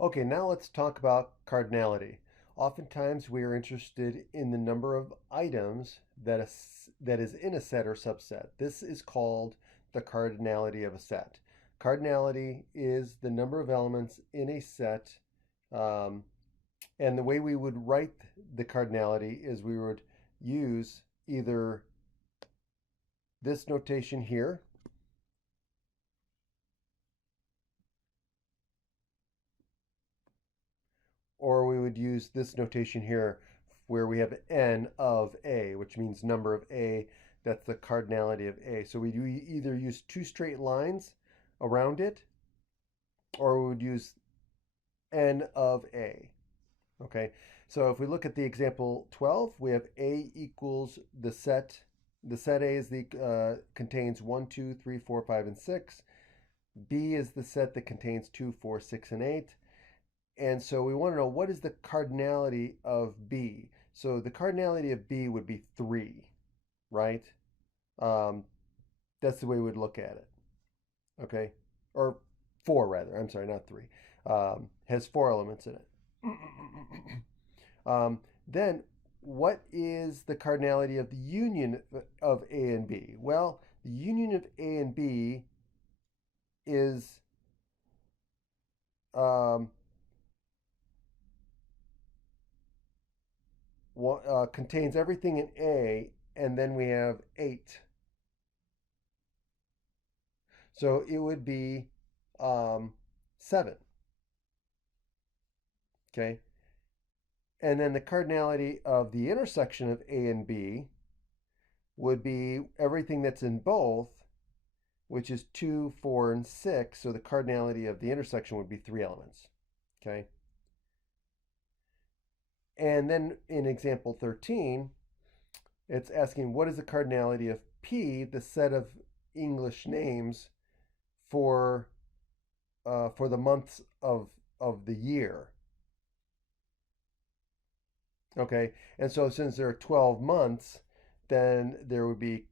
Okay, now let's talk about cardinality. Oftentimes we are interested in the number of items that is in a set or subset. This is called the cardinality of a set. Cardinality is the number of elements in a set, um, and the way we would write the cardinality is we would use either this notation here, or we would use this notation here where we have n of a, which means number of a. That's the cardinality of a. So we do either use two straight lines around it, or we would use n of a. Okay, so if we look at the example 12, we have a equals the set. The set A is the contains 1, 2, 3, 4, 5, and 6. B is the set that contains 2, 4, 6, and 8. And so we want to know, what is the cardinality of B? So the cardinality of B would be 3, right? Um, that's the way we would look at it. Okay? Or 4, rather. I'm sorry, not 3. Has 4 elements in it. Then, what is the cardinality of the union of A and B? Well, the union of A and B is um, contains everything in A, and then we have 8. So it would be 7. Okay. And then the cardinality of the intersection of A and B would be everything that's in both, which is 2, 4, and 6. So the cardinality of the intersection would be 3 elements. Okay. And then in example 13, it's asking what is the cardinality of P, the set of English names for the months of the year. Okay, and so since there are 12 months, then there would be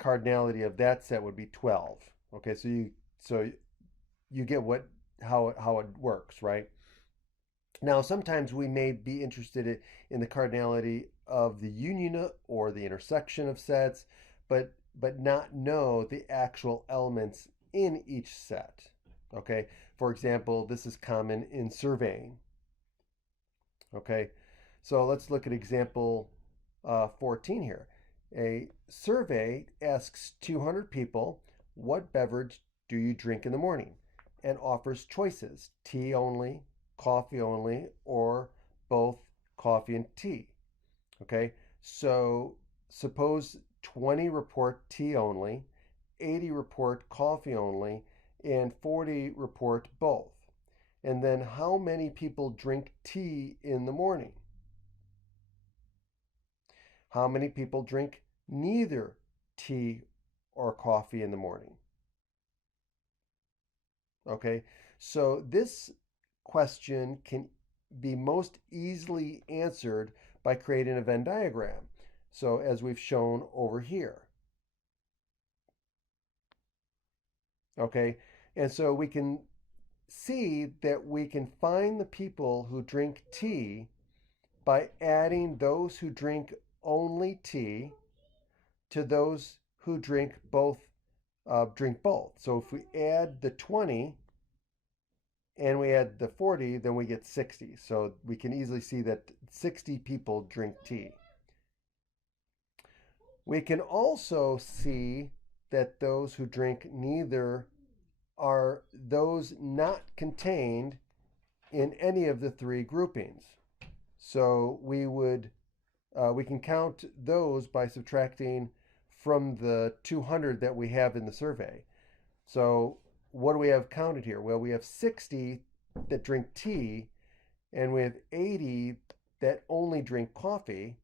cardinality of that set would be 12. Okay, so you get what how it works, right? Now, sometimes we may be interested in the cardinality of the union or the intersection of sets, but not know the actual elements in each set. Okay, for example, this is common in surveying. Okay, so let's look at example 14 here. A survey asks 200 people, what beverage do you drink in the morning? And offers choices, tea only, coffee only, or both coffee and tea. Okay, so suppose 20 report tea only, 80 report coffee only, and 40 report both. And then how many people drink tea in the morning? How many people drink neither tea or coffee in the morning? Okay, so this question can be most easily answered by creating a Venn diagram. So as we've shown over here. Okay, and so we can see that we can find the people who drink tea by adding those who drink only tea to those who drink both. So if we add the 20 and we add the 40, then we get 60. So we can easily see that 60 people drink tea. We can also see that those who drink neither are those not contained in any of the 3 groupings. So we can count those by subtracting from the 200 that we have in the survey. So what do we have counted here? Well, we have 60 that drink tea, and we have 80 that only drink coffee,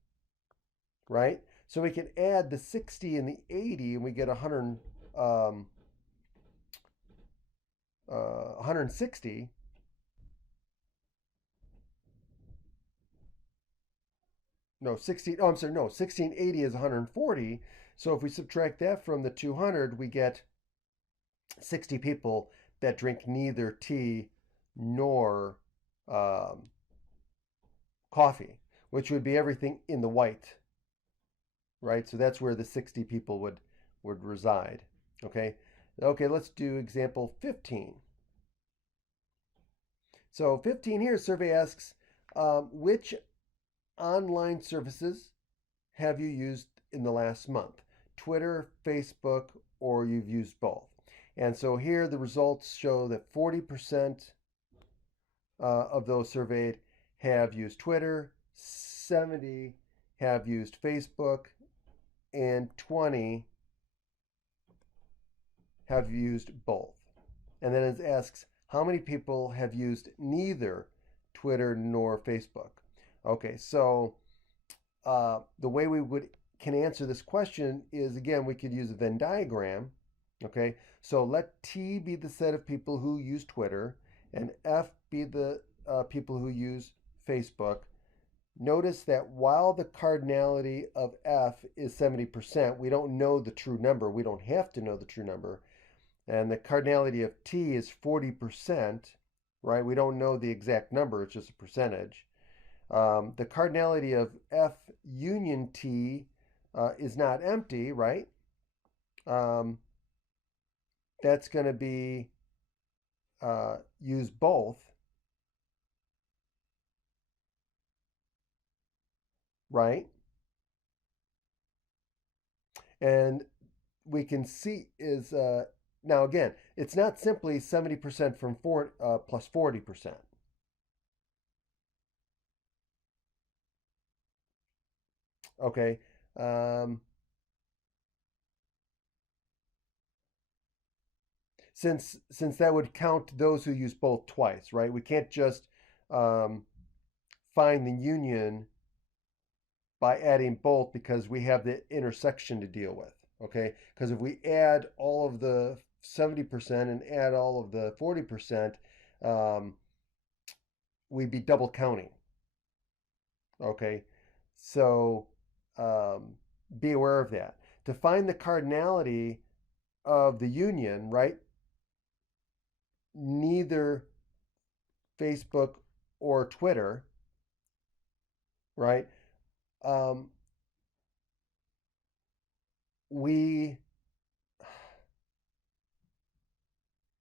right? So we can add the 60 and the 80, and we get 160. No, 16. Oh, I'm sorry. No, 1680 is 140. So if we subtract that from the 200, we get 60 people that drink neither tea nor um, coffee, which would be everything in the white, right? So that's where the 60 people would reside. Okay. Okay, let's do example 15. So 15 here, survey asks, which online services have you used in the last month? Twitter, Facebook, or you've used both? And so here the results show that 40% of those surveyed have used Twitter, 70 have used Facebook, and 20 have used both. And then it asks, how many people have used neither Twitter nor Facebook? Okay, so the way we can answer this question is, again, we could use a Venn diagram. Okay, so let T be the set of people who use Twitter and F be the people who use Facebook. Notice that while the cardinality of F is 70%, we don't know the true number. We don't have to know the true number. And the cardinality of T is 40%, right? We don't know the exact number, it's just a percentage. The cardinality of F union T is not empty, right? Um, that's going to be use both, right? And we can see is now again, it's not simply 70% from 4 plus 40%. Okay. Um, since that would count those who use both twice, right? We can't just um, find the union by adding both because we have the intersection to deal with. Okay, because if we add all of the 70% and add all of the 40%, um, we'd be double counting. Okay, so um, be aware of that. To find the cardinality of the union, right? Neither Facebook or Twitter, right? Um, we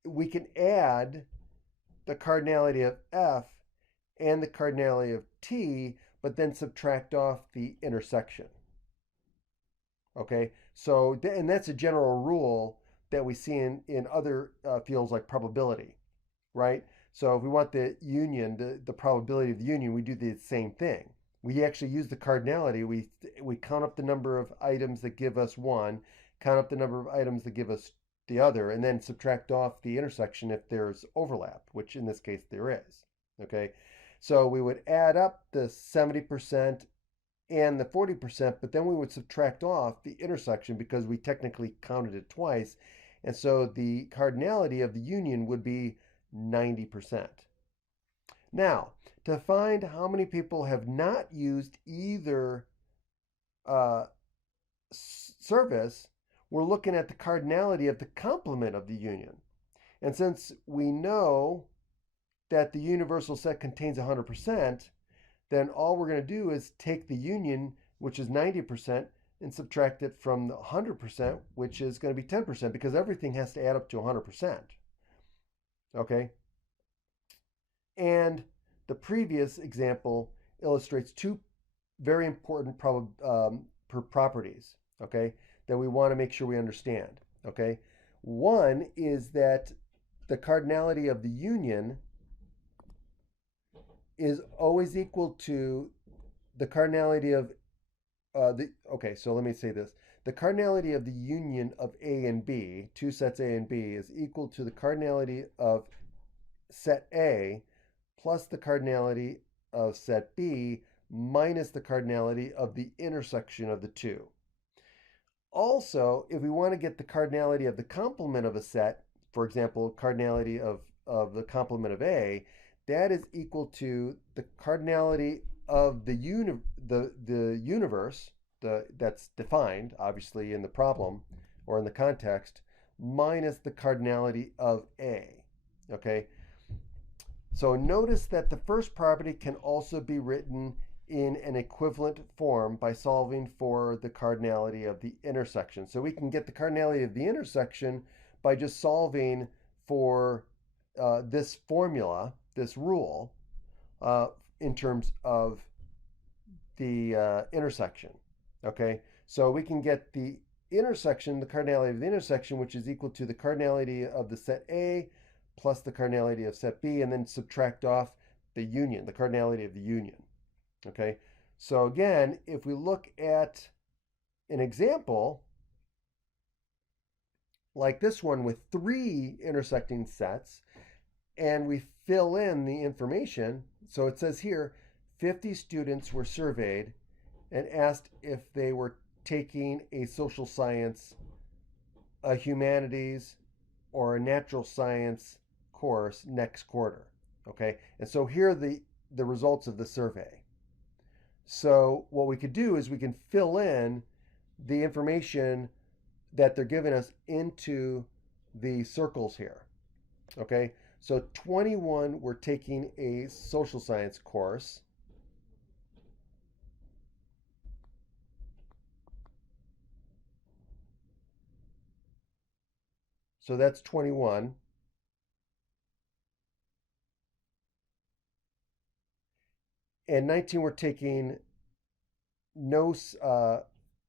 we can add the cardinality of F and the cardinality of T, but then subtract off the intersection. Okay, so and that's a general rule that we see in other fields like probability, right? So if we want the union, the probability of the union, we do the same thing. We actually use the cardinality. We count up the number of items that give us one, count up the number of items that give us the other, and then subtract off the intersection if there's overlap, which in this case there is. Okay, so we would add up the 70% and the 40%, but then we would subtract off the intersection because we technically counted it twice. And so the cardinality of the union would be 90%. Now, to find how many people have not used either uh, service, we're looking at the cardinality of the complement of the union. And since we know that the universal set contains 100%, then all we're going to do is take the union, which is 90%, and subtract it from the 100%, which is going to be 10%, because everything has to add up to 100%. Okay? And the previous example illustrates two very important properties, okay, that we want to make sure we understand. Okay? One is that the cardinality of the union is always equal to the cardinality of okay, so let me say this. The cardinality of the union of A and B, two sets A and B, is equal to the cardinality of set A plus the cardinality of set B minus the cardinality of the intersection of the two. Also, if we want to get the cardinality of the complement of a set, for example, cardinality of the complement of A, that is equal to the cardinality of the universe that's defined, obviously, in the problem or in the context, minus the cardinality of A. Okay? So notice that the first property can also be written in an equivalent form by solving for the cardinality of the intersection. So we can get the cardinality of the intersection by just solving for this formula, this rule, uh, in terms of the intersection. Okay, so we can get the intersection, the cardinality of the intersection, which is equal to the cardinality of the set A plus the cardinality of set B, and then subtract off the union, the cardinality of the union. Okay, so again, if we look at an example like this one with three intersecting sets, and we fill in the information, so it says here 50 students were surveyed and asked if they were taking a social science, a humanities, or a natural science course next quarter. Okay, and so here are the results of the survey. So what we could do is we can fill in the information that they're giving us into the circles here. Okay, so 21 were taking a social science course. So that's 21. And 19 were taking no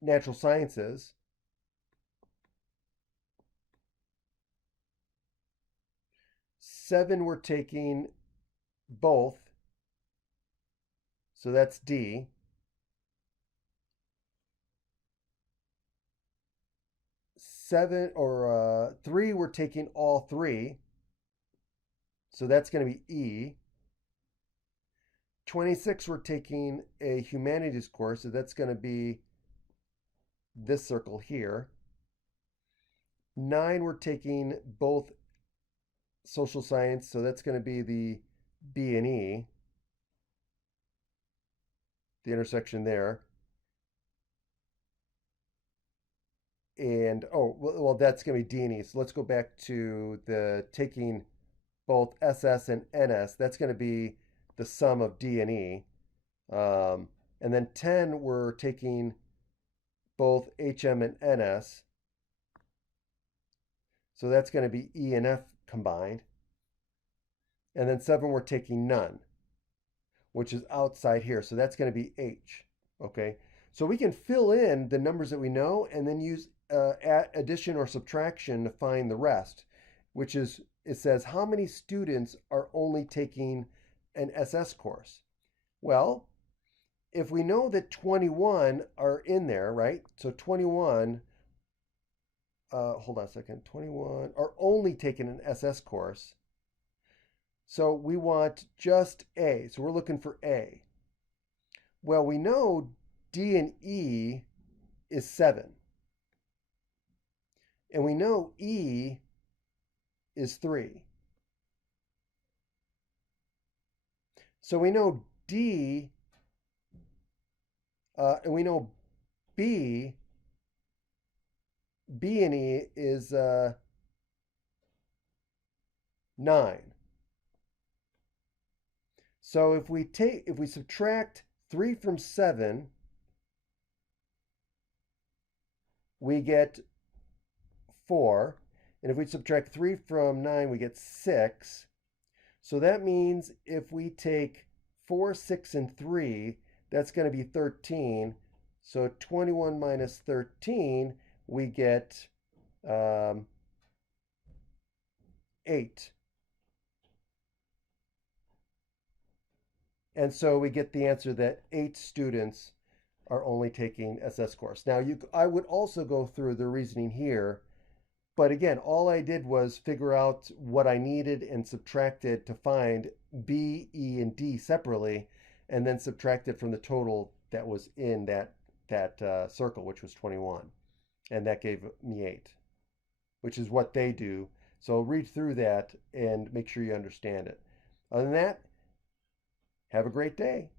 natural sciences. 7 were taking both. So that's D. 7 or 3 were taking all three. So that's going to be E. 26 were taking a humanities course. So that's going to be this circle here. 9 were taking both social science. So that's going to be the B and E, the intersection there. And oh, well, that's going to be D and E. So let's go back to the taking both SS and NS. That's going to be the sum of D and E. And then 10 we're taking both HM and NS. So that's going to be E and F combined. And then 7 we're taking none, which is outside here. So that's going to be H. Okay. So we can fill in the numbers that we know and then use addition or subtraction to find the rest, which is, it says, how many students are only taking an SS course? Well, if we know that 21 are in there, right? So 21, hold on a second, 21 are only taking an SS course. So we want just A. So we're looking for A. Well, we know D and E is 7. And we know E is 3. So we know D, and we know B, B and E is 9. So if we subtract 3 from 7, we get 4. And if we subtract 3 from 9, we get 6. So that means if we take 4, 6, and 3, that's going to be 13. So 21 minus 13, we get 8. And so we get the answer that 8 students are only taking SS course. Now, I would also go through the reasoning here, but again, all I did was figure out what I needed and subtracted to find B, E, and D separately, and then subtracted from the total that was in that circle, which was 21, and that gave me 8, which is what they do. So read through that and make sure you understand it. Other than that, have a great day.